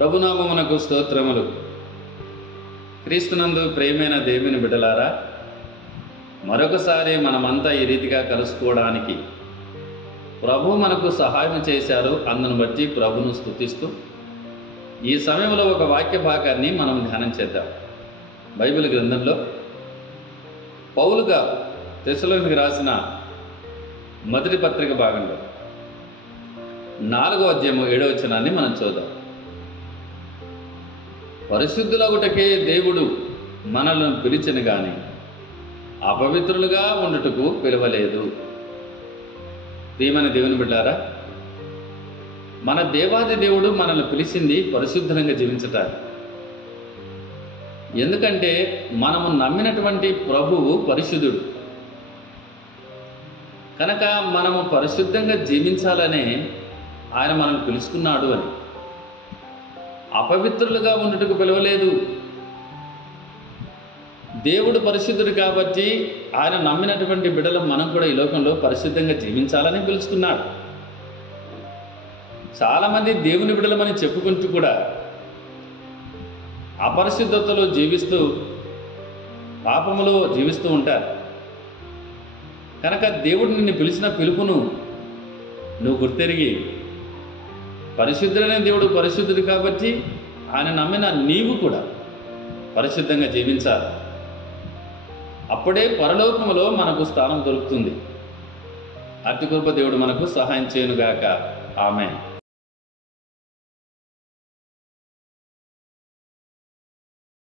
ప్రభునామమునకు స్తోత్రములు. క్రీస్తునందు ప్రియమైన దేవుని బిడ్డలారా, మరొకసారి మనమంతా ఈ రీతిగా కలుసుకోవడానికి ప్రభు మనకు సహాయం చేశారు. అందును బట్టి ప్రభును స్తుతిస్తూ ఈ సమయంలో ఒక వాక్య భాగాన్ని మనం ధ్యానం చేద్దాం. బైబిల్ గ్రంథంలో పౌలుగా తెస్సలోనికీయులకు రాసిన మొదటి పత్రిక భాగంలో 4వ అధ్యాయము 7వ వచనాన్ని మనం చూద్దాం. పరిశుద్ధులగుటకే దేవుడు మనల్ని పిలిచెను గాని అపవిత్రులుగా ఉండుటకు పిలవలేదు. ప్రియమైన దేవుని బిడ్డారా, మన దేవాది దేవుడు మనల్ని పిలిచింది పరిశుద్ధంగా జీవించటానికి. ఎందుకంటే మనము నమ్మినటువంటి ప్రభువు పరిశుద్ధుడు కనుక మనము పరిశుద్ధంగా జీవించాలనే ఆయన మనల్ని పిలుచుకున్నాడు అని. అపవిత్రులుగా ఉండుటకు పిలవలేదు. దేవుడు పరిశుద్ధుడు కాబట్టి ఆయన నమ్మినటువంటి బిడ్డలు మనం కూడా ఈ లోకంలో పరిశుద్ధంగా జీవించాలని పిలుచుకున్నాడు. చాలామంది దేవుని బిడ్డలమని చెప్పుకుంటూ కూడా అపరిశుద్ధతలో జీవిస్తూ పాపములో జీవిస్తూ ఉంటారు. కనుక దేవుడు నిన్ను పిలిచిన పిలుపును నువ్వు గుర్తెరిగి, పరిశుద్ధుడైన దేవుడు పరిశుద్ధుడు కాబట్టి ఆయన నమ్మిన నీవు కూడా పరిశుద్ధంగా జీవించాలి. అప్పుడే పరలోకములో మనకు స్థానం దొరుకుతుంది. అట్టి కృప దేవుడు మనకు సహాయం చేయనుగాక. ఆమేన్.